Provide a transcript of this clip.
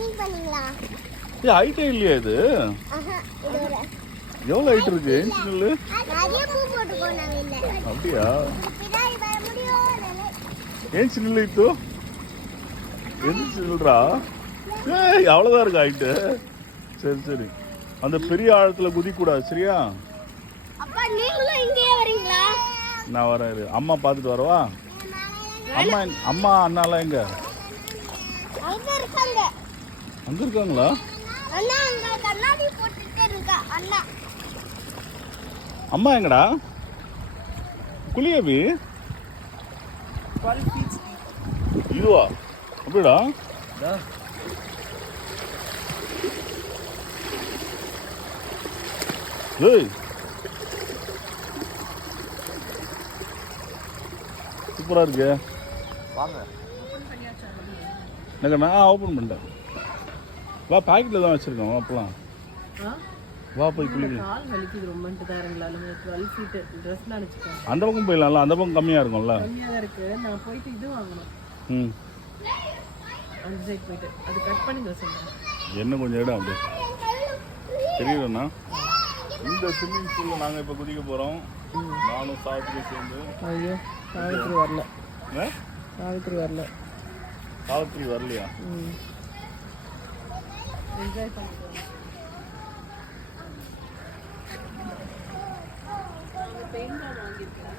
ஏய் ஹைட்டே இல்லையா இது? எவ்வளோ ஹைட் இருக்கு? ஏஞ்சினல்லு அப்படியா? ஏஞ்சினல்லு இப்போ எந்திரிச்சுல்றா. ஏய் அவ்வளோதான் இருக்கு ஹைட்டு. சரி சரி, அந்த பெரிய ஆழத்துல குதிக்கூடாது சரியா? நான் வரேன், அம்மா பார்த்துட்டு வரவா? அம்மா அம்மா அண்ணாலாம் எங்க? அங்க இருக்காங்களா? அம்மா எங்கடா? குளியபி இதுவா? அப்படிடா? ஏய் சூப்பரா இருக்கு. வாங்க என்னக்கண்ணா? ஓப்பன் பண்ணிட்டேன். வா பாக்கெட்டில் தான் வச்சுருக்கோம். அப்பலாம் வா போய் குளிக்க. கால் வலிக்குது ரொம்பன்ட்டு தாருங்களா? 12 ஃபீட் ட்ரெஸ்லாம் அடிச்சுக்கோங்க. அந்த பக்கம் போயிடலாம்ல, அந்த பக்கம் கம்மியாக இருக்கும்ல. கம்மியாக தான் இருக்குது. நான் போயிட்டு இது வாங்கணும். அந்த சைட் போயிட்டு அது கட் பண்ணி தான் சொல்கிறேன். என்ன கொஞ்சம் இடம் அப்படி தெரியுதுண்ணா. இந்த ஸ்விம்மிங் பூலில் நாங்கள் இப்போ குதிக்க போகிறோம். நானும் சாவித்திரி சேர்ந்து. ஐயோ சாவித்திரி வரல. சாவித்திரி வரல. சாவித்திரி வரலையா? என்ஜாய் பண்ணிட்டு பெயிண்ட் வாங்கியிருக்கேன்.